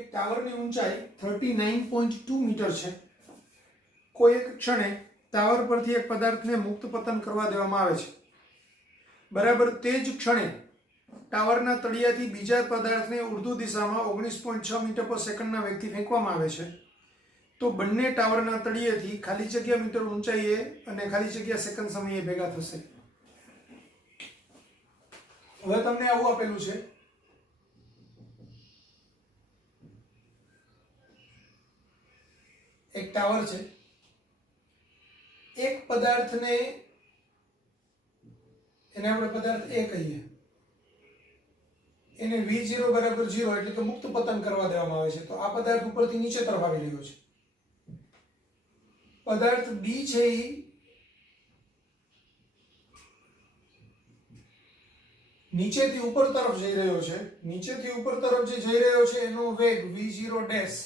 એક ટાવરની ઊંચાઈ 39.2 મીટર છે. કોઈ એક ક્ષણે ટાવર પરથી એક પદાર્થને મુક્ત પતન કરવા દેવામાં આવે છે. બરાબર તે જ ક્ષણે ટાવરના તળિયાથી બીજા પદાર્થને ઉર્ધ્વ દિશામાં 19.6 મીટર પર સેકન્ડના વેગથી ફેંકવામાં આવે છે. તો બંને ટાવરના તળિયેથી ખાલી જગ્યા મીટર ઊંચાઈએ અને ખાલી જગ્યા સેકન્ડ સમયે ભેગા થશે. હવે તમને આવું આપેલું છે, એક ટાવર છે, એક પદાર્થને એને આપણે પદાર્થ A કહીએ, એને V0 બરાબર 0 એટલે કે મુક્ત પતન કરવા દેવામાં આવે છે. તો આ પદાર્થ ઉપરથી નીચે તરફ આવી રહ્યો છે. પદાર્થ B છે એ નીચેથી ઉપર તરફ જઈ રહ્યો છે. નીચેથી ઉપર તરફ જે જઈ રહ્યો છે એનો વેગ V0 ડેશ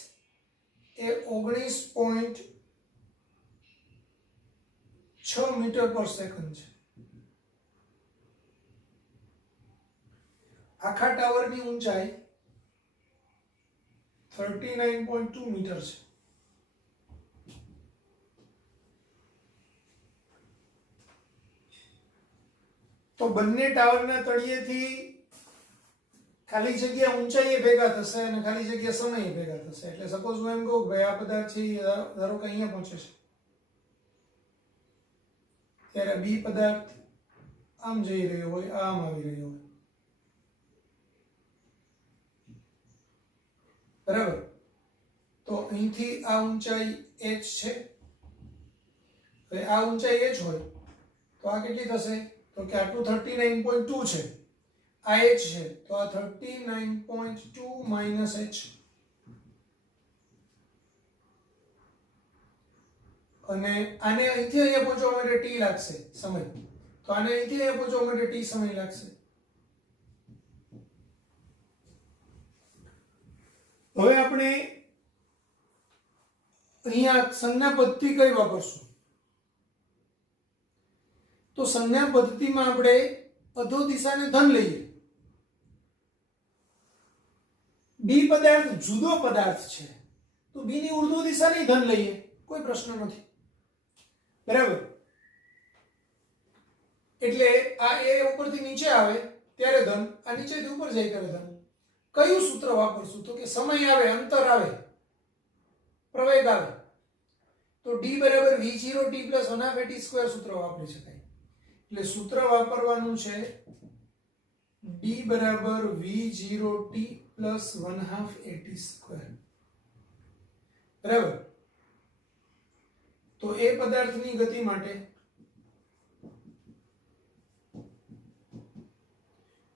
એ 19.6 મીટર પર સેકન્ડ છે. આખા ટાવરની ઊંચાઈ 39.2 મીટર છે. તો બંને ટાવરના તળિયેથી ખાલી જગ્યા ઊંચાઈએ ભેગા થશે અને ખાલી જગ્યા સમયે ભેગા થશે. એટલે સપોઝ હું એમ કહું કે ભાઈ આ પદાર્થ છે ધારો કે અહીંયા પહોંચે છે, ત્યારે બી પદાર્થ આમ જઈ રહ્યો હોય, આમ આવી રહ્યો હોય, બરાબર. તો અહીંથી આ ઊંચાઈ h છે. હવે આ ઊંચાઈ h હોય તો આ કેટલી થશે? તો કે આટલું 39.2 છે, આ h છે, તો આ 39.2 માઇનસ h. અને આને અહીંથી અહીંયા પહોંચવા માટે t લાગશે સમય, તો આને અહીંથી અહીંયા પહોંચવા માટે t સમય લાગશે. હવે આપણે અહીંયા સંજ્ઞા પદ્ધતિ કઈ વાપરશું? તો સંજ્ઞા પદ્ધતિમાં આપણે અધો દિશાને ધન લઈએ. બી પદાર્થ જુદો પદાર્થ છે તો બી ની ઉર્ધ્વ દિશાની ધન લઈએ, કોઈ પ્રશ્ન નથી, બરાબર. એટલે આ એ ઉપરથી નીચે આવે ત્યારે ધન, આ નીચેથી ઉપર જાય ત્યારે ધન. કયું સૂત્ર વાપરશું? તો કે સમય આવે, અંતર આવે, પ્રવેગ આવે, તો d બરાબર v0t + 1/2 સ્ક્વેર સૂત્ર વાપરી શકાય. એટલે સૂત્ર વાપરવાનું છે d બરાબર v0t + 1/2 સ્ક્વેર, બરાબર. તો એ પદાર્થની ગતિ માટે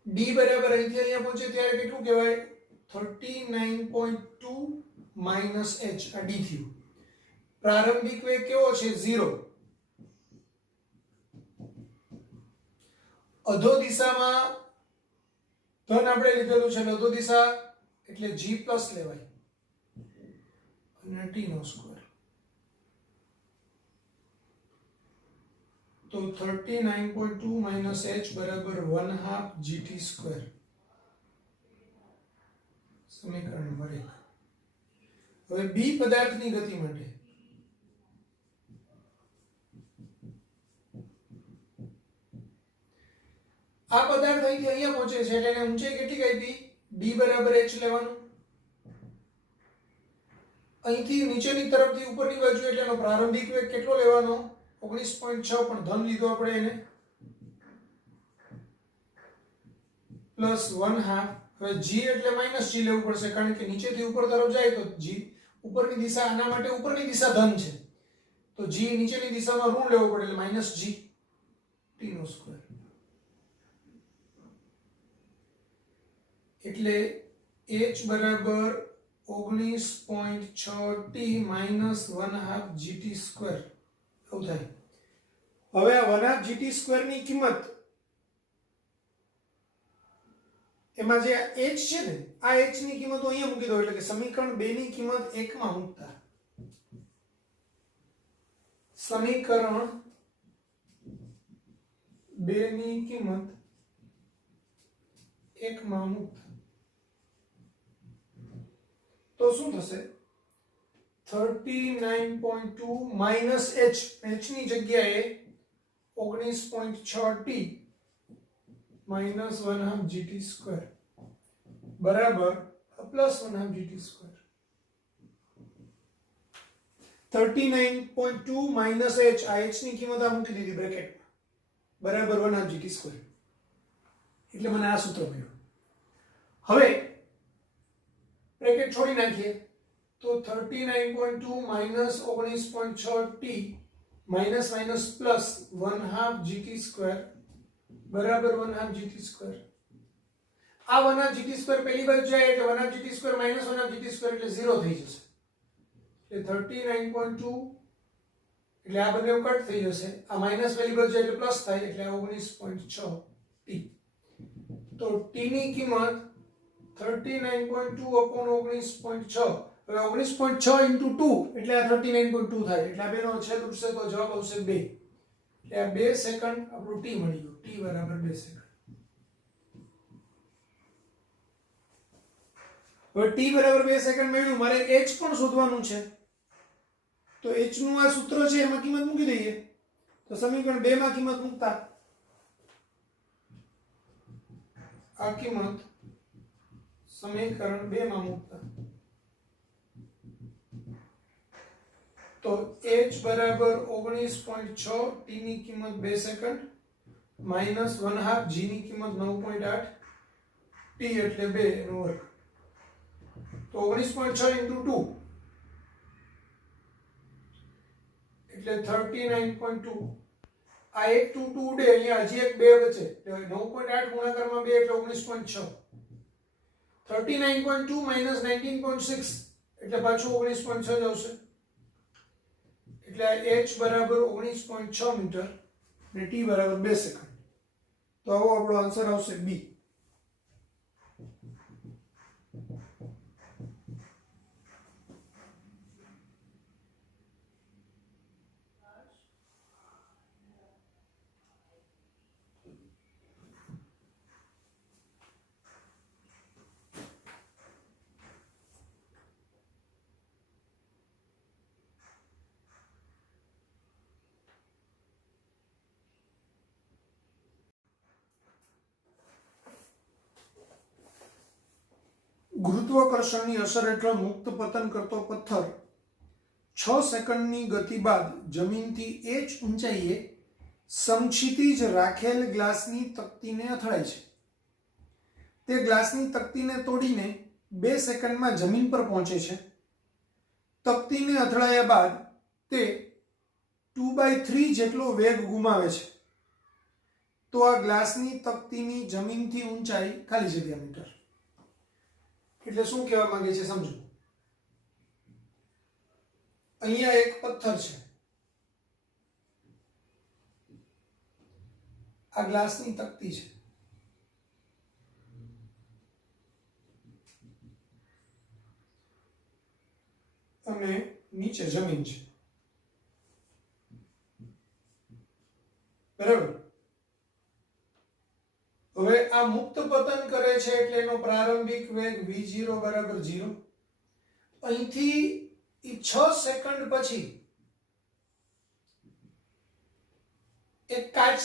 d બરાબર અહીંથી અહીંયા પહોંચે ત્યારે કેટલું કહેવાય? 39.2 માઇનસ h. આ d થયું. પ્રારંભિક વેગ કેવો છે? 0. અધો દિશામાં ધન આપણે લીધેલું છે, અધો દિશા એટલે g પ્લસ લેવાય અને t નો સ્ક્વેર. તો 39.2 માઇનસ h બરાબર 1/2 gt સ્ક્વેર. સમીકરણ નંબર 1. હવે બી પદાર્થની ગતિ માટે આ પદાર્થ અહીંથી અહીંયા પહોંચે છે એટલે એને ઊંચાઈ કેટલી આપી? d બરાબર h લેવાનું. અહીંથી નીચેની તરફથી ઉપરની બાજુ એટલે એનો પ્રારંભિક વેગ કેટલો લેવાનો? 19.6, પણ ધન લીધો આપણે એને, પ્લસ 1/2. હવે g એટલે માઇનસ g લેવું પડશે કારણ કે નીચેથી ઉપર તરફ જાય તો g ઉપરની દિશા, આના માટે ઉપરની દિશા ધન છે તો g નીચેની દિશામાં ઋણ લેવું પડે એટલે માઇનસ g t નો સ્ક્વેર. એટલે h બરાબર 19.6 t માઇનસ 1/2 gt સ્ક્વેર એવું થાય. હવે આ 1/2 gt સ્ક્વેર ની કિંમત એમાં જે h છે ને, આ h ની કિંમત અહીંયા મૂકી દો એટલે કે સમીકરણ 2 ની કિંમત 1 માં મૂકતા, સમીકરણ 2 ની કિંમત 1 માં મૂકતા તો શું થશે 39.2 માઇનસ h ની જગ્યાએ 19.6 t માઇનસ 1/2 gt સ્ક્વેર બરાબર plus 1/2 gt square 39.2 minus h આ h ની કિંમત આ મૂકી દીધી બ્રેકેટમાં બરાબર 1/2 gt સ્ક્વેર એટલે મને આ સૂત્ર મળ્યું. હવે બ્રેકેટ છોડી નાખીએ તો 39.2 minus 19.6 t minus minus plus 1/2 gt square બરાબર 1/2 gt સ્ક્વેર. આ 1/2 gt સ્ક્વેર પહેલી બાજુ જાય એટલે 1/2 gt square minus 1/2 gt square એટલે 0 થઈ જશે. એટલે 39.2 એટલે આ બંને કટ થઈ જશે. આ માઇનસ પહેલી બાજુ જાય એટલે પ્લસ થાય એટલે 19.6 t. તો t ની કિંમત 39.2 upon 19.6 હવે 19.6 into 2 એટલે આ 39.2 થાય એટલે આ બેનો છેદ ઉડશે તો જવાબ આવશે 2 એટલે આ 2 સેકન્ડ આપણું t મળી ગયું t બરાબર 2 સેકન્ડ. હવે t બરાબર 2 સેકન્ડ મળ્યું મારે h પણ શોધવાનું છે તો h નું આ સૂત્ર છે એમાં કિંમત મૂકી દઈએ તો સમીકરણ 2 માં કિંમત મૂકતા આ કિંમત સમીકરણ 2 માં મૂકતા તો h બરાબર 19.6 t ની કિંમત 2 સેકન્ડ માઈનસ 1/2 g ની કિંમત 9.8 t એટલે 2 એનો વર્ગ તો 19.6 into 2 એટલે 39.2 આ એક 2 2 ઉડે અહીંયા હજી એક 2 બચે એટલે 9.8 ગુણાકારમાં 2 એટલે 19.6 39.2 minus 19.6 એટલે પાછું 19.6 જ આવશે એટલે h બરાબર 19.6 મીટર અને t બરાબર 2 સેકન્ડ. તો આવો આપણો આન્સર આવશે બી. ગુરુત્વાકર્ષણની અસર હેઠળ મુક્ત પતન કરતો પથ્થર 6 સેકન્ડની ગતિ બાદ જમીનથી h ઊંચાઈએ સમક્ષિતિજ રાખેલ ગ્લાસની તકતીને અથડાય છે. તે ગ્લાસની તકતીને તોડીને 2 સેકન્ડમાં જમીન પર પહોંચે છે. તકતીને અથડાયા બાદ તે 2/3 જેટલો વેગ ગુમાવે છે. તો આ ગ્લાસની તકતીની જમીનથી ઊંચાઈ ખાલી જગ્યા મીટર. એટલે શું કહેવા માંગે છે સમજો. અહીંયા એક પથ્થર છે આ ગ્લાસની તકતી છે અને નીચે જમીન છે બરાબર. હવે આ મુક્ત પતન કરે છે એટલે એનો પ્રારંભિક વેગ v0 બરાબર 0. અહીંથી 6 સેકન્ડ પછી એક કાચ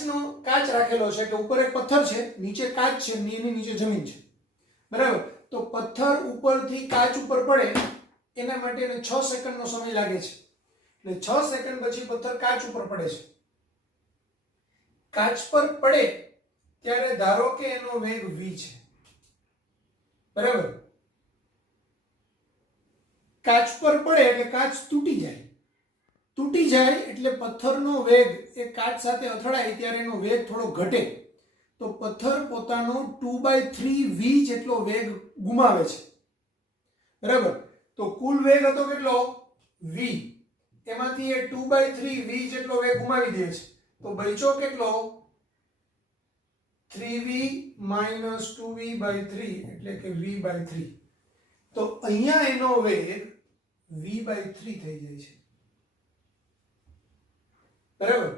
રાખેલો છે કે ઉપર એક પથ્થર છે નીચે કાચ છે એની નીચે જમીન છે બરાબર. તો પથ્થર ઉપરથી કાચ ઉપર પડે એના માટે એને 6 સેકન્ડનો સમય લાગે છે એટલે 6 સેકન્ડ પછી પથ્થર કાચ ઉપર પડે છે. કાચ પર પડે ત્યારે ધારો કે એનો વેગ v છે બરાબર. કાચ પર પડે એટલે કાચ તૂટી જાય એટલે પથ્થરનો વેગ એ કાચ સાથે અથડાય ત્યારે એનો વેગ થોડો ઘટે તો પથ્થર પોતાનો 2/3 v જેટલો વેગ ગુમાવે છે બરાબર. તો કુલ વેગ હતો કેટલો v એમાંથી એ 2/3 v જેટલો વેગ ગુમાવી દે છે તો બચ્યો કેટલો 3v minus 2v/3 એટલે કે v/3. તો અહીંયા એનો વેગ v/3 થઈ જાય છે બરાબર.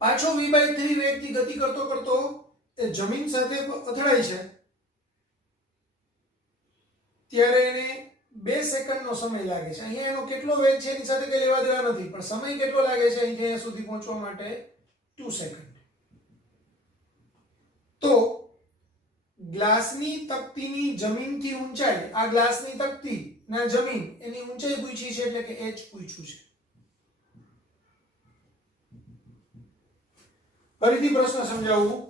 પાછો v/3 વેગથી ગતિ કરતો એ જમીન સાથે અથડાય છે ત્યારે એને 2 સેકન્ડનો સમય લાગે છે. અહીંયા એનો કેટલો વેગ છે એની સાથે કઈ લેવા દેવા નથી, પણ સમય કેટલો લાગે છે અહીંથી અહીંયા સુધી પહોંચવા માટે 2 સેકન્ડ. તો ગ્લાસની તકતીની જમીનથી ઊંચાઈ, આ ગ્લાસની તકતી ના જમીન એની ઊંચાઈ પૂછી છે એટલે કે h પૂછ્યું છે. ફરીથી પ્રશ્ન સમજાવું.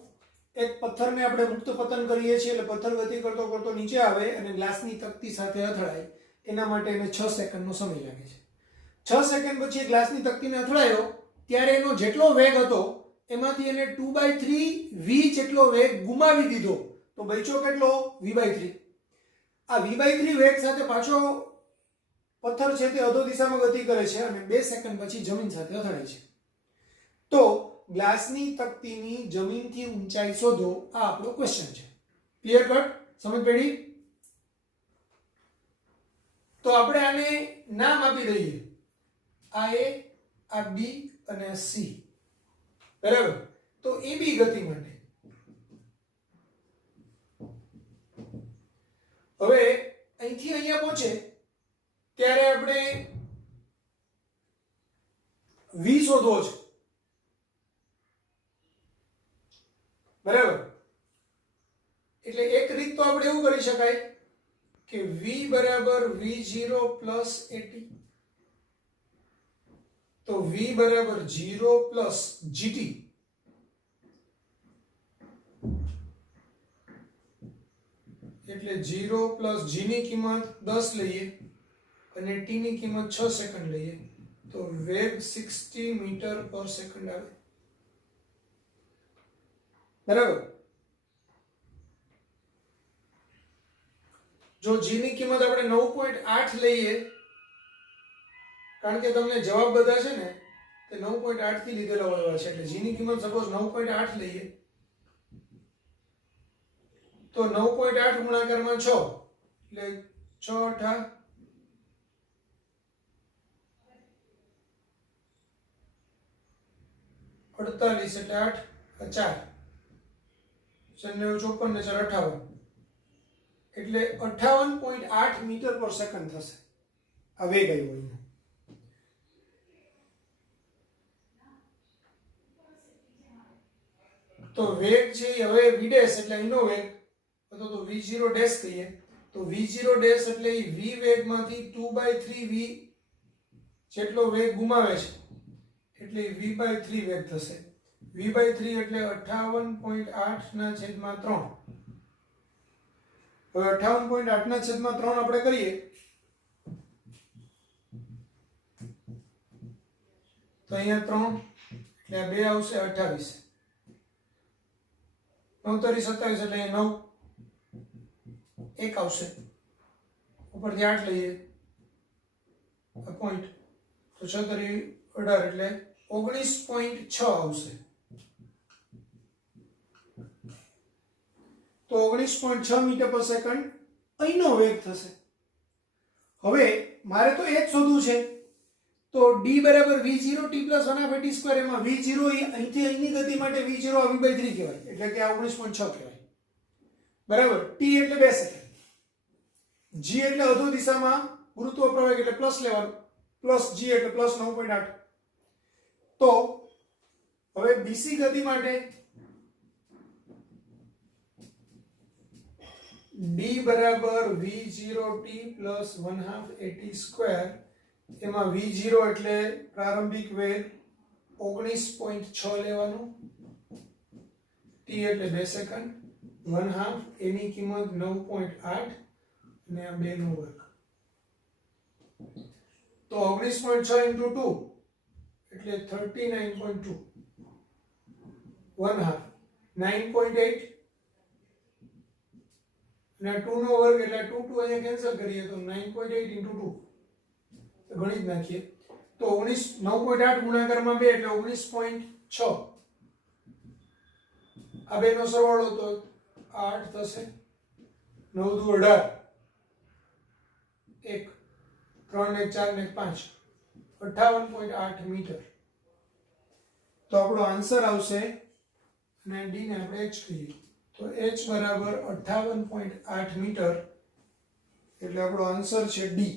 એક પથ્થરને આપણે મુક્ત પતન કરીએ છીએ એટલે પથ્થર ગતિ કરતો કરતો નીચે આવે અને ગ્લાસની તકતી સાથે અથડાય, એના માટે એને 6 સેકન્ડનો સમય લાગે છે. 6 સેકન્ડ પછી એ ગ્લાસની તકતીને અથડાયો ત્યારે એનો જેટલો વેગ હતો એમાંથી એને 2/3 v જેટલો વેગ ગુમાવી દીધો, તો બચ્યો કેટલો? v/3. આ v/3 વેગ સાથે પાછો પથ્થર છે તે અધો દિશામાં ગતિ કરે છે અને 2 સેકન્ડ પછી જમીન સાથે અથડાય છે. તો ગ્લાસની તકતીની જમીનથી ઊંચાઈ શોધો, આ આપણો ક્વેશ્ચન છે. Clear cut? સમજ પડી? તો આપણે આને નામ આપી દઈએ, આ a, આ b અને આ c. બરાબર? તો ab ગતિ માટે હવે અહીંથી અહીંયા પહોંચે ત્યારે આપણે v શોધવો છે. બરાબર? એટલે એક રીત તો આપણે એવું કરી શકાય કે v બરાબર v0 પ્લસ at, તો v બરાબર 0 પ્લસ gt, એટલે 0 પ્લસ g ની કિંમત 10 લઈએ અને t ની કિંમત 6 સેકન્ડ લઈએ તો વેગ 60 મીટર પર સેકન્ડ આવે. બરાબર? જો g ની કિંમત આપણે 9.8 લઈએ, કારણ કે તમને જવાબ બધા છે ને તે 9.8 થી લીધેલા હોય છે, એટલે g ની કિંમત સપોઝ 9.8 લઈએ તો 9.8 ગુણાકારમાં 6 એટલે 6 8 48 એટલે 8 4 54 ને 4 58 એટલે 58.8 મીટર પર સેકન્ડ થશે. આ વેગ આવ્યો અહીંયા. તો વેગ છે હવે v ડેશ એટલે અહીંનો વેગ, અથવા તો v0 ડેશ કહીએ, તો v0 ડેશ એટલે v વેગમાંથી 2/3v જેટલો વેગ ગુમાવે છે એટલે v/3 વેગ થશે. v/3 એટલે 58.8 ના છેદમાં 3. હવે 58.8 ના છેદમાં 3 આપણે કરીએ તો અહીંયા 3 એટલે આ 2 આવશે 28, 9 તરી 27 એટલે અહીંયા 9, 1 આવશે, ઉપરથી 8 લઈએ આ પોઈન્ટ તો 6 તરી 18 એટલે 19.6 આવશે. તો 19.6 મીટર પર સેકન્ડ અહીંનો વેગ થશે. હવે મારે તો એ જ શોધવું છે, તો d બરાબર v0 t + 1/2 એમાં v0 અહીંથી અહીંની ગતિ માટે v0 આ v/3 કહેવાય, એટલે કે આ 19.6 કહેવાય. બરાબર? t એટલે 2 સેકન્ડ, g એટલે અધો દિશામાં ગુરુત્વ પ્રવેગ એટલે પ્લસ લેવાનું, પ્લસ g એટલે પ્લસ 9.8. તો હવે bc ગતિ માટે d બરાબર v0 t + 1/2 at², એમાં v0 એટલે પ્રારંભિક વેગ 19.6 લેવાનું, t એટલે 2 સેકન્ડ, 1/2 એની કિંમત 9.8 અને આ 2 નો વર્ગ, તો 19.6 * 2 એટલે 39.2, 1/2 9.8 અને 2 નો વર્ગ એટલે 2 અહીંયા કેન્સલ કરીએ તો 9.8 * 2 ગણિત નાખીએ તો 9.8 ગુણાકારમાં 2 એટલે 19.6, આ બે નો સરવાળો તો 8 થશે, 9 દુ 18, 1 3 ને 4 ને 5 58.8 મીટર. તો આપણો આન્સર આવશે અને d ને આપણે h કહીએ તો h બરાબર 58.8 મીટર એટલે આપણો આન્સર છે ડી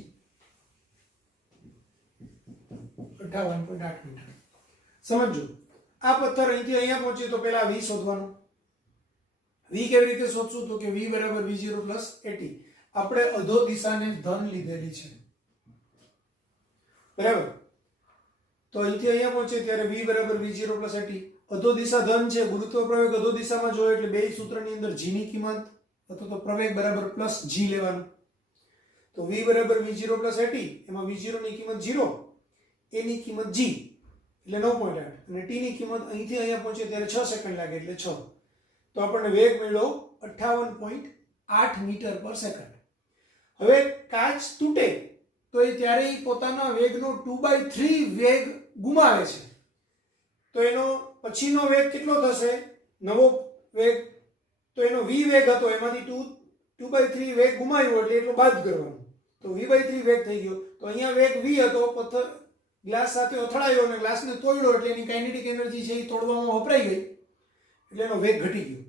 58.8 મીટર. સમજો આ પથ્થર અહીંથી અહીંયા પહોંચે તો પહેલા v શોધવાનું. v કેવી રીતે શોધશું તો કે v બરાબર v0 + at. આપણે અધો દિશાને ધન લીધેલી છે બરાબર. તો અહીંથી અહીંયા પહોંચે ત્યારે v બરાબર v0 + at. અધો દિશા ધન છે, ગુરુત્વ પ્રવેગ અધો દિશામાં જોયો એટલે બે સૂત્રની અંદર g ની કિંમત અથવા તો પ્રવેગ બરાબર +g લેવાનું. તો v બરાબર v0 + at, એમાં v0 ની કિંમત 0, a ની કિંમત g એટલે 9.8 અને t ની કિંમત અહીંથી અહીંયા પહોંચે ત્યારે 6 સેકન્ડ લાગે એટલે 6. તો આપણને વેગ મળ્યો 58.8 મીટર પર સેકન્ડ. હવે કાચ તૂટે તો એ ત્યારે પોતાના વેગનો 2/3 વેગ ગુમાવે છે. તો એનો પછીનો વેગ કેટલો થશે? નવો વેગ. તો એનો v વેગ હતો એમાંથી 2/3 વેગ ગુમાવ્યો એટલે એટલો બાદ કરવાનો. તો v/3 વેગ થઈ ગયો. તો અહીંયા વેગ v હતો, પથ્થર ગ્લાસ સાથે અથડાયો અને ગ્લાસને તોડ્યો એટલે એની કાઇનેટિક એનર્જી છે એ તોડવામાં વપરાઈ ગઈ એટલે એનો વેગ ઘટી ગયો.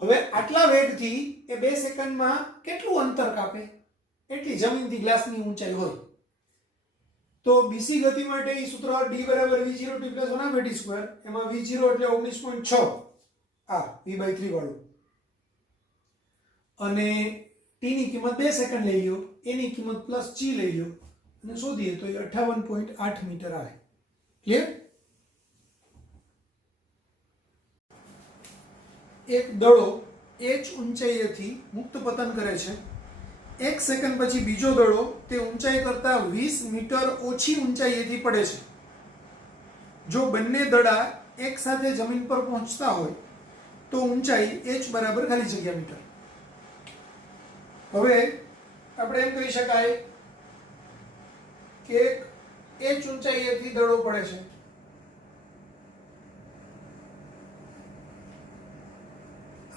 હવે આટલા વેગથી એ 2 સેકન્ડમાં કેટલું અંતર કાપે? એટલી જમીનથી ગ્લાસની ઊંચાઈ હોય. તો બીસી ગતિ માટે એ સૂત્ર d બરાબર v0 t + 1/2 એમાં v0 એટલે 19.6 આ v/3 વાળું અને t ની કિંમત 2 સેકન્ડ લઈ લ્યો, a ની કિંમત +g લઈ લ્યો અને શોધીએ તો એ 58.8 મીટર આવે. ક્લિયર? એક દડો h ઊંચાઈએથી મુક્ત પતન કરે છે. 1 સેકન્ડ પછી બીજો દડો તે ઊંચાઈ કરતા 20 મીટર ઓછી ઊંચાઈએથી પડે છે. જો બંને દડા એક સાથે જમીન પર પહોંચતા હોય તો ઊંચાઈ h બરાબર ખાલી જગ્યા મીટર. હવે આપણે એમ કહી શકાય કે h ઊંચાઈએથી દડો પડે છે.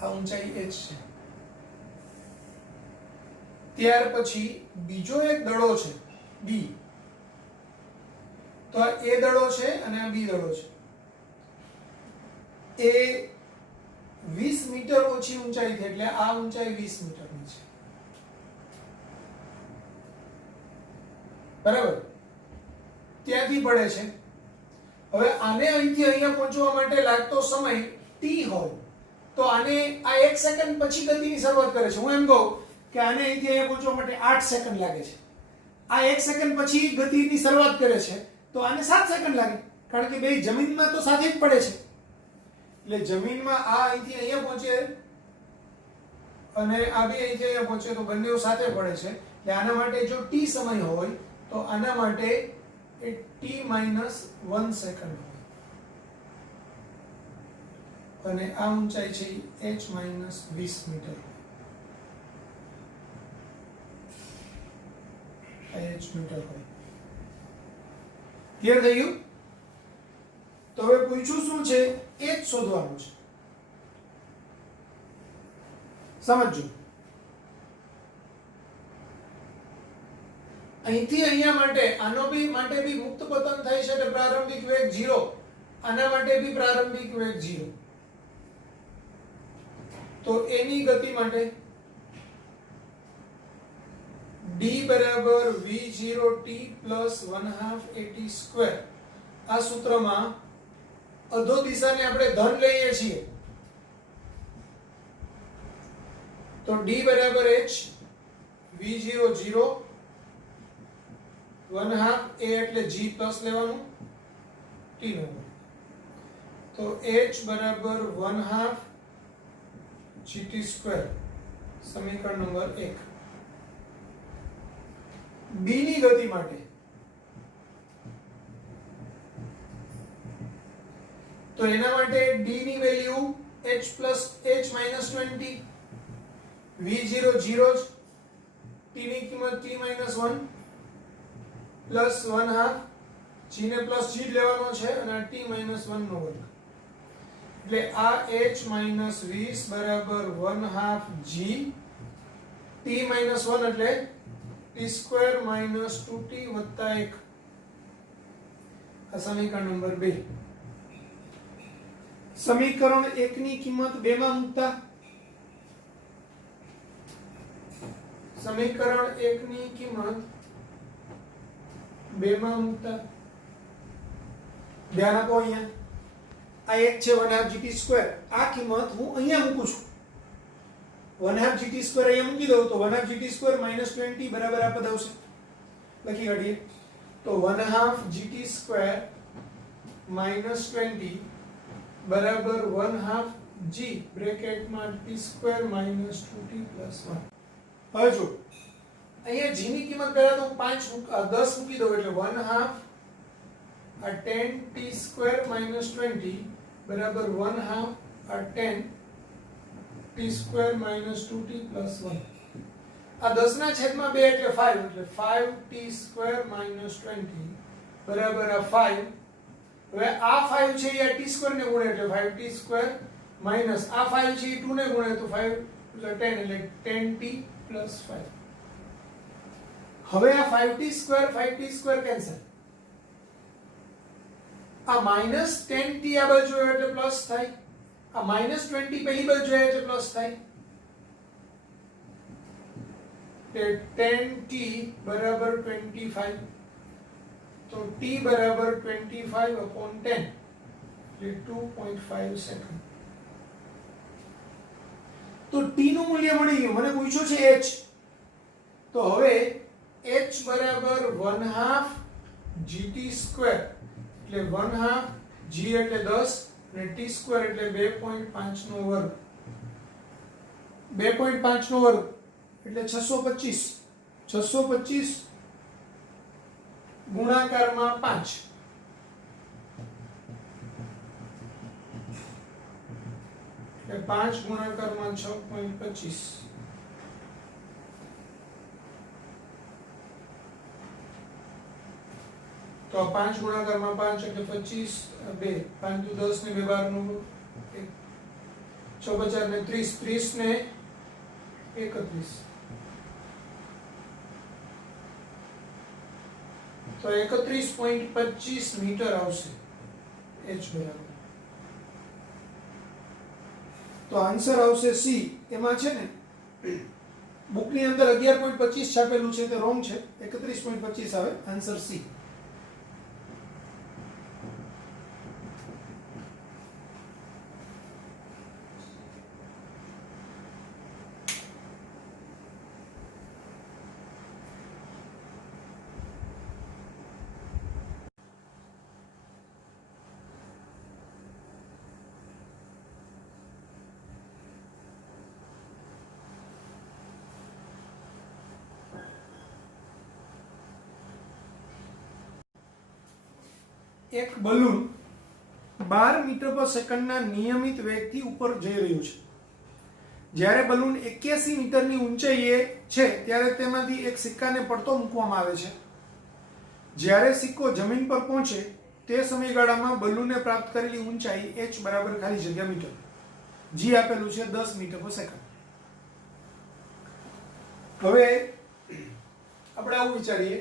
આ ઊંચાઈ h છે. ત્યાર પછી બીજો એક દડો છે b. તો આ a દડો છે અને આ b દડો છે. એ 20 મીટર ઓછી ઊંચાઈથી એટલે આ ઊંચાઈ 20 મીટરની છે બરાબર. ત્યાંથી પડે છે. હવે આને અહીંથી અહીંયા પહોંચવા માટે લાગતો સમય t હોય તો આને આ 1 સેકન્ડ પછી ગતિની શરૂઆત કરે છે. હું એમ કહું કે આને અહીંથી અહીંયા પહોંચવા માટે 8 સેકન્ડ લાગે છે. આ 1 સેકન્ડ પછી ગતિની શરૂઆત કરે છે તો આને 7 સેકન્ડ લાગે, કારણ કે બે જમીનમાં તો સાથે જ પડે છે. એટલે જમીનમાં આ અહીંથી અહીંયા પહોંચે અને આ બે અહીંથી અહીંયા પહોંચે તો બંને સાથે પડે છે. એટલે આના માટે જો t સમય હોય તો આના માટે એ t - 1 સેકન્ડ હોય અને આ ઊંચાઈ છે h - 20 મીટર હોય. h મીટર હોય. ક્લિયર થઈ ગયું? તો હવે પૂછ્યું શું છે? h શોધવાનું છે. સમજો અહીંથી અહીંયા માટે બી મુક્ત પતન થાય છે એટલે પ્રારંભિક વેગ 0, આના માટે બી પ્રારંભિક વેગ 0. તો એની ગતિ માટે d બરાબર v0t + 1/2 at². આ સૂત્રમાં અધો દિશાને આપણે ધન લઈએ છીએ તો d બરાબર h v0 0 1/2 a એટલે g પ્લસ લેવાનું t નો તો h બરાબર 1/2 gt². સમીકરણ નંબર 1. b ની ગતિ માટે તો એના માટે d ની વેલ્યુ h - 20, v0 0 જ, t ની કિંમત t - 1 પ્લસ 1/2 g ને પ્લસ g લેવાનો છે અને આ t - 1 નો વર્ગ એટલે આ h - 20 બરાબર 1/2 g, t - 1 એટલે t² - 2t + 1. આ સમીકરણ નંબર 2. સમીકરણ 1 ની કિંમત 2 માં મૂકતા સમીકરણ 1 ની કિંમત 2 માં મૂકતા ધ્યાન આપો અહીંયા આ એક છે 1/2 gt², આ કિંમત હું અહીંયા મૂકું છું 1/2 gt² અહીંયા મૂકી દઉં તો 1/2 gt² - 20 બરાબર આ પદ આવશે, લખી કાઢીએ તો 1/2 gt² - 20 બરાબર 1/2 g બ્રેકેટમાં t² - 2t + 1. હવે જો અહીંયા g ની કિંમત પહેલા તો 10 મૂકી દઉં એટલે 1/2 આ 10t² - 20 બરાબર 1/2 આ 10t² - 2t + 1. આ 10 ના છેદમાં 2 એટલે 5 એટલે 5t² - 20 બરાબર આ 5. હવે આ 5 છે એ t² ને ગુણે એટલે 5t² માઈનસ આ 5 છે એ 2 ને ગુણે તો 5 + 10 એટલે 10t + 5. હવે આ 5t² કેન્સલ, આ -10t આ બાજુ આવ્યો એટલે પ્લસ થાય, આ -20 પહેલી બાજુ આવ્યો એટલે પ્લસ થાય, તે 10t બરાબર 25 તો t બરાબર 25/10 એટલે 2.5 સેકન્ડ. તો t નું મૂલ્ય મળી ગયું, મને પૂછ્યું છે h, તો હવે h બરાબર 1/2 gt² એટલે 1/2 g એટલે 10 અને t² એટલે 2.5 નો વર્ગ, 2.5 નો વર્ગ એટલે 625 ગુણાકારમાં 5 એટલે 5 ગુણાકારમાં 6.25 તો 5 ગુણાકારમાં 5 એટલે 25 2 5 દુ 10 ને 2 12 નું 6 4 ને 30 30 ને 31 તો 31.25 મીટર આવશે h બરાબર. તો આન્સર આવશે C. એમાં છે ને બુકની અંદર 11.25 છાપેલું છે તે રોંગ છે, 31.25 આવે આન્સર C. એક બલૂન 12 મીટર પર સેકન્ડના નિયમિત વેગથી ઉપર જઈ રહ્યું છે. જ્યારે બલૂન 81 મીટરની ઊંચાઈએ છે ત્યારે તેમાંથી એક સિક્કાને પડતો મૂકવામાં આવે છે. જ્યારે સિક્કો જમીન પર પહોંચે તે સમયગાળામાં બલૂને પ્રાપ્ત કરેલી ઊંચાઈ h બરાબર ખાલી જગ્યા મીટર, g આપેલું છે 10 મીટર પર સેકન્ડ. હવે આપણે આવું વિચારીએ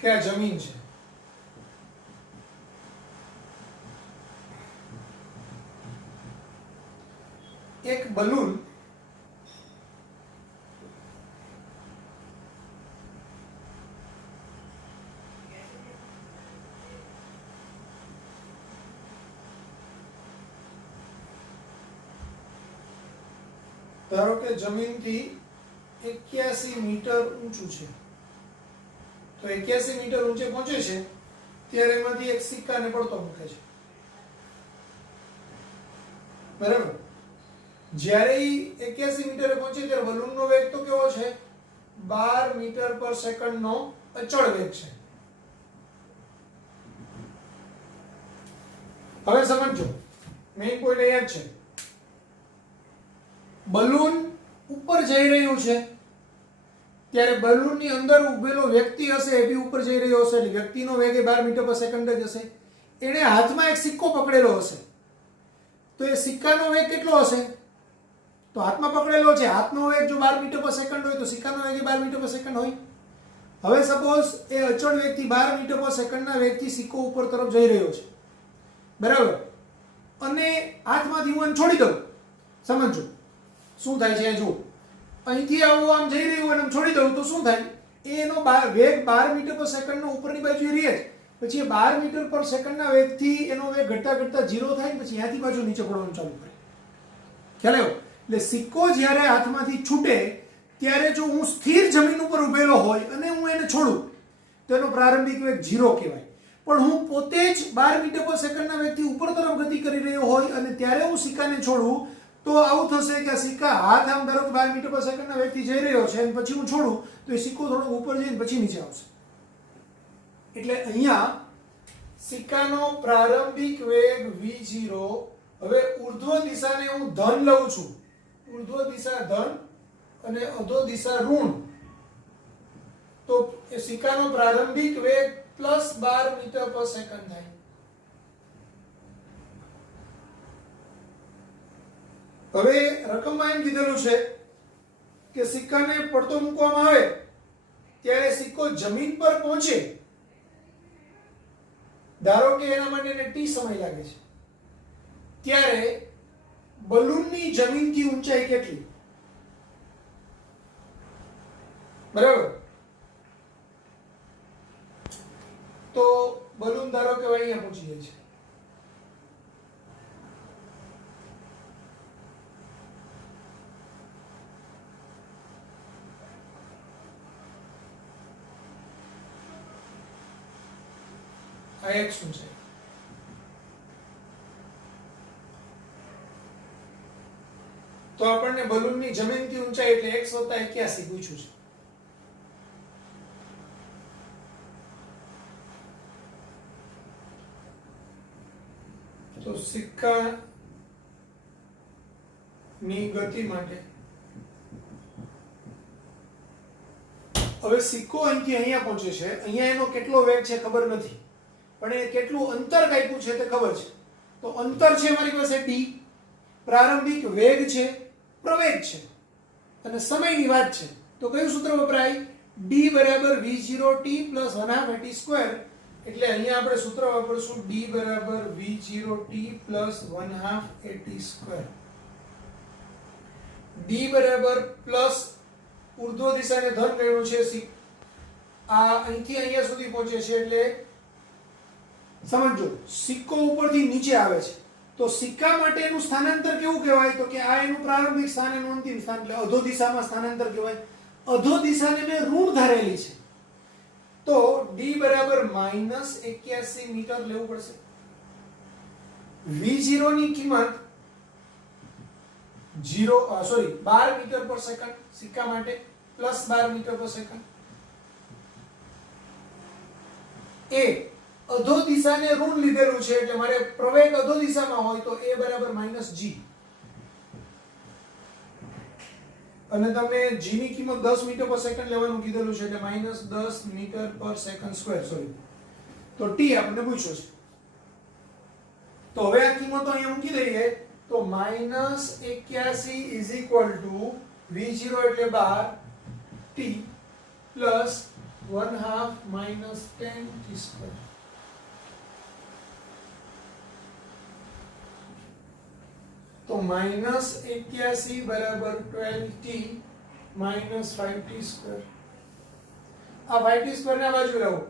કે આ જમીન છે, એક બલૂન ધારો કે જમીનથી 81 મીટર ઊંચું છે, તો 81 મીટર ઊંચે પહોંચે છે ત્યારે એમાંથી એક સિક્કાને પડતો મૂકે છે, બરાબર. જ્યારે 81 મીટરે પહોંચે ત્યારે બલૂનનો વેગ તો કેવો છે 12 મીટર પર સેકન્ડનો અચળ વેગ છે. હવે સમજો, મેઇન પોઈન્ટ અહીંયા જ છે, બલૂન ઉપર જઈ રહ્યું છે ત્યારે બલૂનની અંદર ઉભેલો વ્યક્તિ હશે એ બી ઉપર જઈ રહ્યો હશે, એટલે વ્યક્તિનો વેગ એ 12 મીટર પર સેકન્ડ જ હશે. એણે હાથમાં એક સિક્કો પકડેલો હશે, તો એ સિક્કાનો વેગ કેટલો હશે, તો હાથમાં પકડેલો છે, હાથનો વેગ જો 12 મીટર પર સેકન્ડ હોય તો સિક્કાનો વેગ 12 મીટર પર સેકન્ડ હોય. હવે સપોઝ એ અચળ વેગથી 12 મીટર પર સેકન્ડના વેગથી સિક્કો ઉપર તરફ જઈ રહ્યો છે, બરાબર, અને હાથમાંથી હું છોડી દઉં. સમજો શું થાય છે, જુઓ, અહીંથી આવું આમ જઈ રહ્યું અને આમ છોડી દઉં તો શું થાય? એનો વેગ 12 મીટર પર સેકન્ડનો ઉપરની બાજુએ રહે જ. પછી એ 12 મીટર પર સેકન્ડના વેગથી એનો વેગ ઘટતા ઘટતા 0 થાય, પછી ત્યાંથી પાછું નીચે પડવાનું ચાલુ કરે. ખ્યાલ આવ્યો? એટલે સિક્કો જ્યારે હાથમાંથી છૂટે ત્યારે જો હું સ્થિર જમીન ઉપર ઉભેલો હોય અને હું એને છોડું તો એનો પ્રારંભિક વેગ 0 કહેવાય. પણ હું પોતે જ 12 મીટર પર સેકન્ડના વેગથી ઉપર તરફ ગતિ કરી રહ્યો હોય અને ત્યારે હું સિક્કાને છોડું તો આવું થશે કે સિક્કા હાથ આમ ધારો કે 12 મીટર પર સેકન્ડના વેગથી જઈ રહ્યો છે અને પછી હું છોડું તો એ સિક્કો થોડો ઉપર જઈને પછી નીચે આવશે. એટલે અહીંયા સિક્કાનો પ્રારંભિક વેગ v0, હવે ઉર્ધ્વ દિશાને હું ધન લઉં છું, ઉર્ધ્વ દિશા ધન અને અધો દિશા ઋણ, તો એ સિક્કાનો પ્રારંભિક વેગ +12 મીટર પર સેકન્ડ થાય. હવે રકમમાં એમ કીધેલું છે કે સિક્કાને પડતો મૂકવામાં આવે ત્યારે સિક્કો જમીન પર પહોંચે, ધારો કે એના માટે t સમય લાગે છે, ત્યારે બલૂનની જમીનથી ઊંચાઈ કેટલી? બરાબર? તો બલૂન ધારો કે અહીંયા પહોંચી જાય છે, આ x ઊંચાઈ. તો આપણને બલૂનની જમીનથી ઊંચાઈ એટલે x + 81 પૂછ્યું છે. તો સિક્કાની ગતિ માટે હવે સિક્કો અહીંથી અહીંયા પહોંચે છે, અહીંયા એનો કેટલો વેગ છે ખબર નથી, પણ એ કેટલું અંતર કાપ્યું છે તે ખબર છે. તો અંતર છે મારી પાસે d, પ્રારંભિક વેગ છે, પ્રવેગ છે અને સમયની વાત છે. તો કયું સૂત્ર વપરાય? d = v0t + 1/2at². એટલે અહીંયા આપણે સૂત્ર વાપરશું d = v0t + 1/2at². d plus ઉર્ધ્વ દિશાને ધન ગણ્યું છે, આ અહીંથી અહીંયા સુધી પહોંચે છે એટલે સમજો સિક્કો ઉપરથી નીચે આવે છે તો સિક્કા માટેનું સ્થાનાંતર કેવું કહેવાય? તો કે આ એનું પ્રારંભિક સ્થાન, એનું અંતિમ સ્થાન, એટલે અધો દિશામાં સ્થાનાંતર કહેવાય. અધો દિશાને મેં ઋણ ધારેલી છે તો d = -81 મીટર લેવું પડશે. v0 ની કિંમત 12 મીટર પર સેકન્ડ સિક્કા માટે, +12 મીટર પર સેકન્ડ. એ અધો દિશાને ઋણ લીધેલું છે એટલે મારે પ્રવેગ અધો દિશામાં હોય તો a = -g. અને તમે g ની કિંમત 10 મીટર પર સેકન્ડ લેવાનું કીધેલું છે એટલે -10 મીટર પર સેકન્ડ સ્ક્વેર, તો t આપણને પૂછ્યો છે. તો હવે આ કિંમતો અહીંયા મૂકી દઈએ તો -81 = v0 એટલે 12 t + 1/2 - 10t². તો -81 = 12t - 5t². આ 5t² ને આ બાજુ લાવો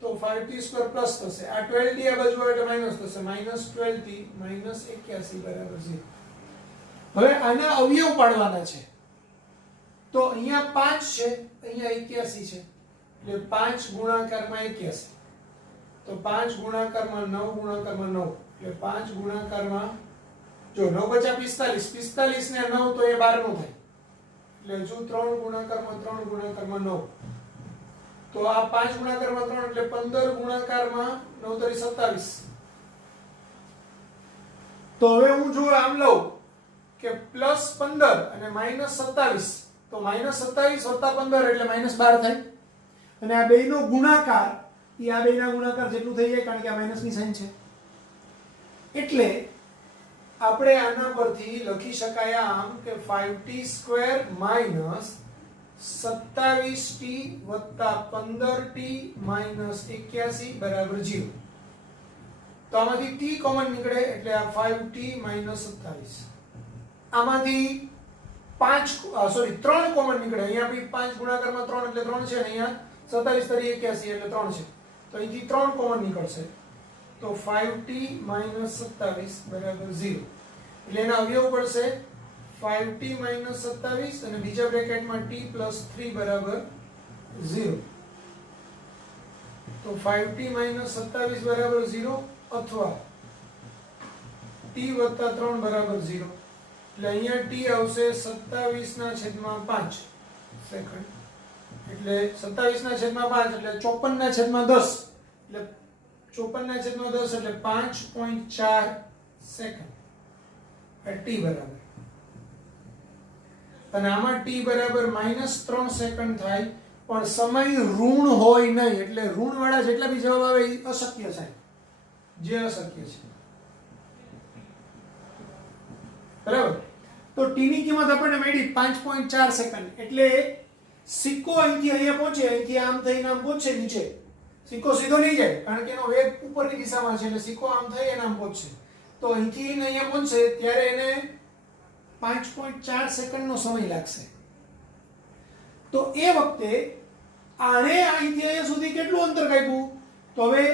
તો 5t² પ્લસ થશે, આ 12t આ બાજુ આવે એટલે માઈનસ થશે, -12t - 81 = 0. હવે આના અવયવ પાડવાના છે તો અહીંયા 5 છે, અહીંયા 81 છે એટલે 5 ગુણાકારમાં 81, તો 5 ગુણાકારમાં 9 ગુણાકારમાં 9 એટલે 5 ગુણાકારમાં જો 9 × 45, 45 ને 9 તો એ 12 નો થાય એટલે હજુ 3 ગુણાકારમાં 3 ગુણાકારમાં 9, તો આ 5 ગુણાકારમાં 3 એટલે 15 ગુણાકારમાં 9 × 27. તો હવે હું જો આમ લઉં કે +15 અને -27, તો -27 + 15 એટલે -12 થાય અને આ બેયનો ગુણાકાર એ આ બેયના ગુણાકાર જેટલું થઈ જાય કારણ કે આ માઈનસની સાઈન છે. એટલે આપણે આના પરથી લખી શકાય આમ કે 5t² - 27t + 15t - 81 = 0. તો આમાંથી t કોમન નીકળે એટલે આ 5t - 27. આમાંથી 3 કોમન નીકળે. અહીંયા બી 5 ગુણાકારમાં 3 એટલે 3 છે, અને અહીંયા 27 તરી 81 એટલે 3 છે, તો અહીંથી 3 કોમન નીકળશે. તો 5t - 27 બરાબર 0. એટલે એના અવયવ પડશે 5t - 27 અને બીજા બ્રેકેટમાં t + 3 બરાબર 0. તો 5t - 27 બરાબર 0 અથવા t + 3 બરાબર 0. એટલે અહીંયા t આવશે 27/5 સેકન્ડ. એટલે 27/5 એટલે 54/10, એટલે 54/10 એટલે 5.4 સેકન્ડ આ t બરાબર. અને આમાં t બરાબર -3 સેકન્ડ થાય, પણ સમય ઋણ હોય નહીં, એટલે ઋણ વાળા જેટલા બી જવાબ આવે એ અશક્ય છે, જે અશક્ય છે. બરાબર. તો t ની કિંમત આપણને મળી 5.4 સેકન્ડ. એટલે સિક્કો અહીંથી અહીંયા પહોંચે, અહીંથી આમ થઈને આમ પહોંચે નીચે. સિક્કો સીધો નહીં જાય, કારણ કે એનો વેગ ઉપરની દિશામાં છે, એટલે સિક્કો આમ થઈ અને આમ પહોંચશે. તો અહીંથી અહીંયા પહોંચશે ત્યારે એને 5.4 સેકન્ડનો સમય લાગશે. તો એ વખતે આણે અહીંથી અહીંયા સુધી કેટલું અંતર કાપ્યું? તો હવે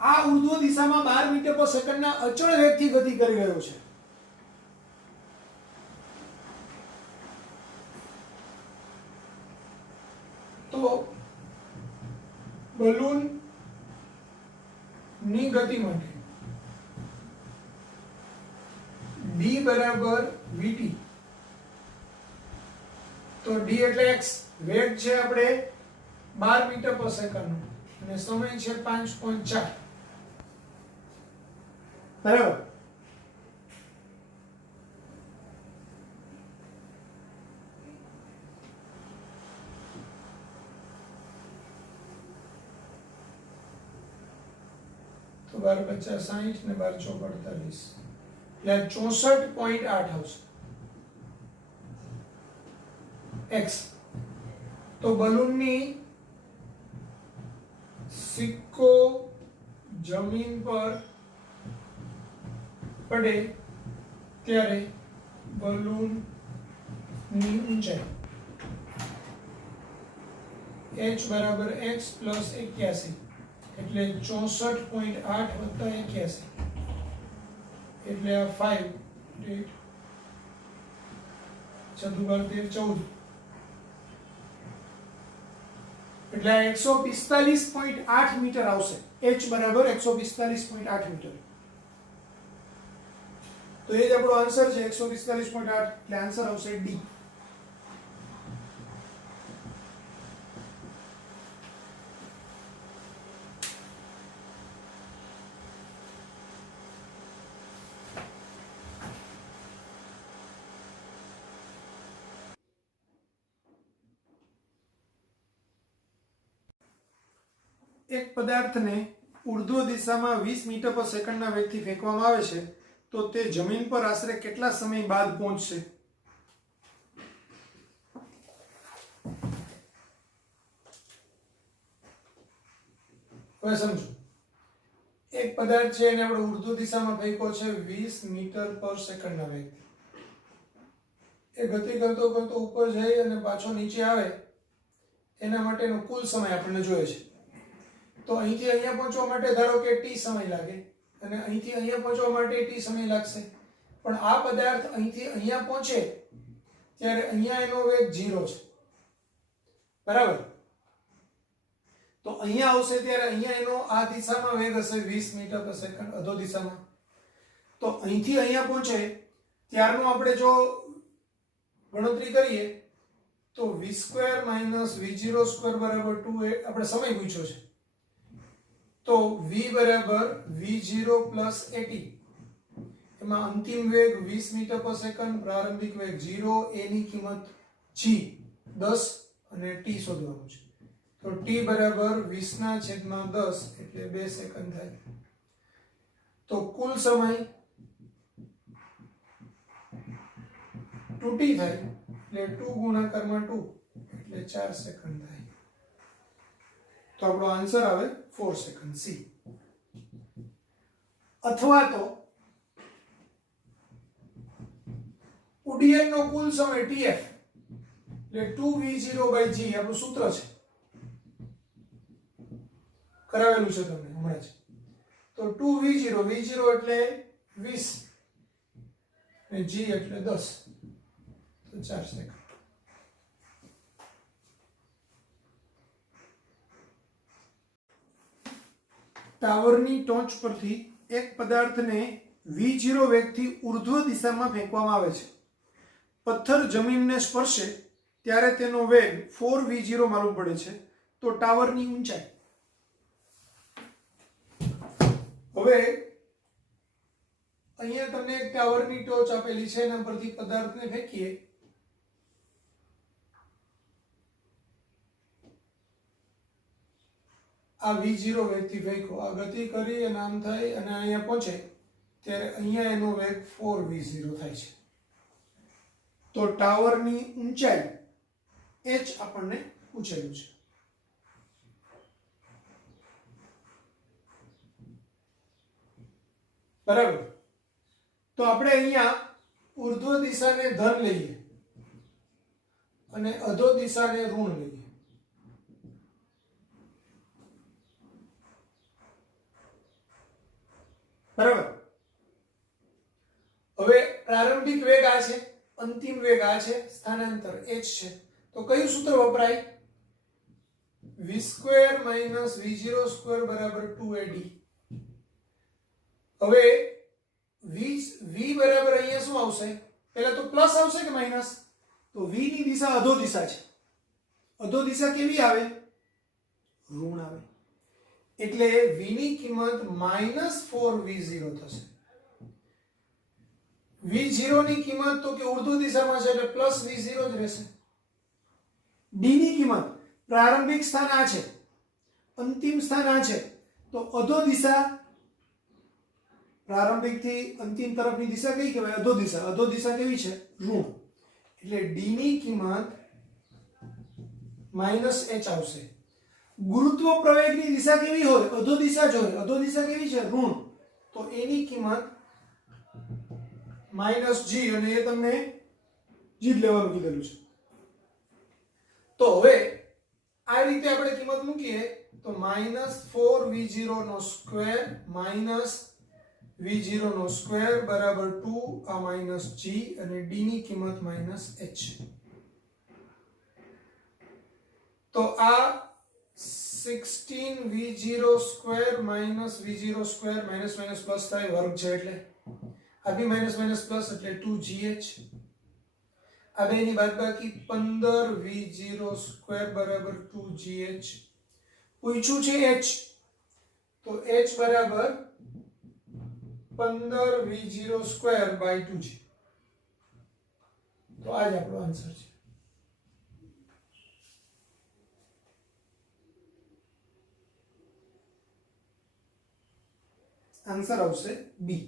આ ઉર્ધ્વ દિશામાં 12 મીટર/સેકન્ડના અચળ વેગથી ગતિ કરી રહ્યો છે. તો બલૂન ની ગતિ માટે d બરાબર vt. તો d એટલે x, વેગ છે આપણે 12 મીટર/સેકન્ડ અને સમય છે 5.4. બરાબર. તો 12 × 50 60 ને 12 × 4 48 એટલે 64.8 આવશે x. તો બલૂનની સિક્કો જમીન પર પડે ત્યારે બલૂનની ઊંચાઈ h બરાબર x + 81 એટલે 64.8 + 81 એટલે આ 5 8 14 એટલે 145.8 મીટર આવશે. h બરાબર 145.8 મીટર. તો એ જ આપણો આન્સર છે 145.8. એટલે આન્સર આવશે ડી. એક પદાર્થને ઉર્ધ્વ દિશામાં 20 મીટર/સેકન્ડના વેગથી ફેંકવામાં આવે છે, તો તે જમીન પર આશરે કેટલા સમય બાદ પહોંચશે? હવે સમજો. એક પદાર્થ છે એને આપણે ઉર્ધ્વ દિશામાં ફેંક્યો છે 20 મીટર/સેકન્ડના વેગથી. એ ગતિ કરતો કરતો ઉપર જાય અને પાછો નીચે આવે, એના માટેનો કુલ સમય આપણને જોઈએ છે. તો અહીંથી અહીંયા પહોંચવા માટે ધારો કે t સમય લાગે, અને અહીંથી અહીંયા પહોંચવા માટે t સમય લાગશે. પણ આ પદાર્થ અહીંથી અહીંયા પહોંચે ત્યારે અહીંયા એનો વેગ 0 છે. બરાબર. તો અહીંયા આવશે ત્યારે અહીંયા એનો આ દિશામાં વેગ હશે 20 મીટર/સેકન્ડ અધો દિશામાં. તો અહીંથી અહીંયા પહોંચે ત્યારનો આપણે જો ગણતરી કરીએ તો v² - v02 બરાબર 2 આપણે સમય પૂછ્યો છે. તો v બરાબર v0 + at. એમાં અંતિમ વેગ 20 મીટર/સેકન્ડ, પ્રારંભિક વેગ 0, a ની કિંમત g 10 અને t શોધવાનું છે. તો t બરાબર 20/10 એટલે 2 સેકન્ડ થાય. તો કુલ સમય 2t થાય, એટલે 2 ગુણાકારમાં 2 એટલે 4 સેકન્ડ થાય. તો આપણો આન્સર આવે 4 સેકન્ડ સી. અથવા તો ઉડ્ડયન નો કુલ સમય TF એટલે 2v0/g આપણું સૂત્ર છે, કરાવેલું છે તમને હમણાં જ. તો 2v0, v0 એટલે 20 અને g એટલે 10, તો 4 સેકન્ડ. ટાવરની ટોચ પરથી એક પદાર્થને v0 વેગથી ઉર્ધ્વ દિશામાં ફેંકવામાં આવે છે. પથ્થર જમીનને સ્પર્શે ત્યારે તેનો વેગ 4v0 માલુમ પડે છે. તો ટાવરની ઊંચાઈ. હવે અહીંયા તમને એક ટાવરની ટોચ આપેલી છે, એના પરથી પદાર્થને ફેંકીએ. આ v0 વેગથી ફેંકો, આ ગતિ કરી અને આમ થાય અને અહીંયા પહોંચે ત્યારે અહીંયા એનો વેગ 4v0 થાય છે. તો ટાવરની ઊંચાઈ h આપણને પૂછેલું છે. બરાબર. તો આપણે અહીંયા ઉર્ધ્વ દિશાને ધન લઈએ અને અધો દિશાને ઋણ લઈએ. બરાબર. હવે પ્રારંભિક વેગ આ છે, અંતિમ વેગ આ છે, સ્થાનાંતર h છે. તો કયું સૂત્ર વપરાય? v² - v0² બરાબર 2ad. હવે v બરાબર અહીંયા શું આવશે? પહેલા તો પ્લસ આવશે કે માઈનસ? તો v ની દિશા અધો દિશા છે. અધો દિશા કેવી આવે? ઋણ આવે. એટલે v ની કિંમત -4v0 થશે. v0 ની કિંમત તો કે ઉર્ધ્વ દિશામાં છે એટલે +v0 જ રહેશે. d ની કિંમત પ્રારંભિક સ્થાન આ છે, અંતિમ સ્થાન આ છે, તો અધો દિશા પ્રારંભિક થી અંતિમ તરફની દિશા કઈ કહેવાય? અધો દિશા. અધો દિશા કેવી છે? ઋણ. એટલે d ની કિંમત -h આવશે. ગુરુત્વ પ્રવેગની દિશા કેવી હોય? અધો દિશા જ હોય. અધો દિશા કેવી છે? ઋણ. તો એની કિંમત -g, અને એ તમને g જ લેવાનું કીધેલું છે. તો હવે આ રીતે આપણે કિંમત મૂકીએ તો -4v0² v0² બરાબર 2 આ -g અને d ની કિંમત -h. તો આ 16v0² v0² માઇનસ પ્લસ થાય, વર્ગ છે એટલે આ બી માઇનસ પ્લસ એટલે 2gh. આ બે ની બાદબાકી 15v0² બરાબર 2gh. પૂછ્યું છે h, તો h બરાબર 15v0²/2g. તો આ જ આપણો આન્સર છે. આન્સર આવશે બી.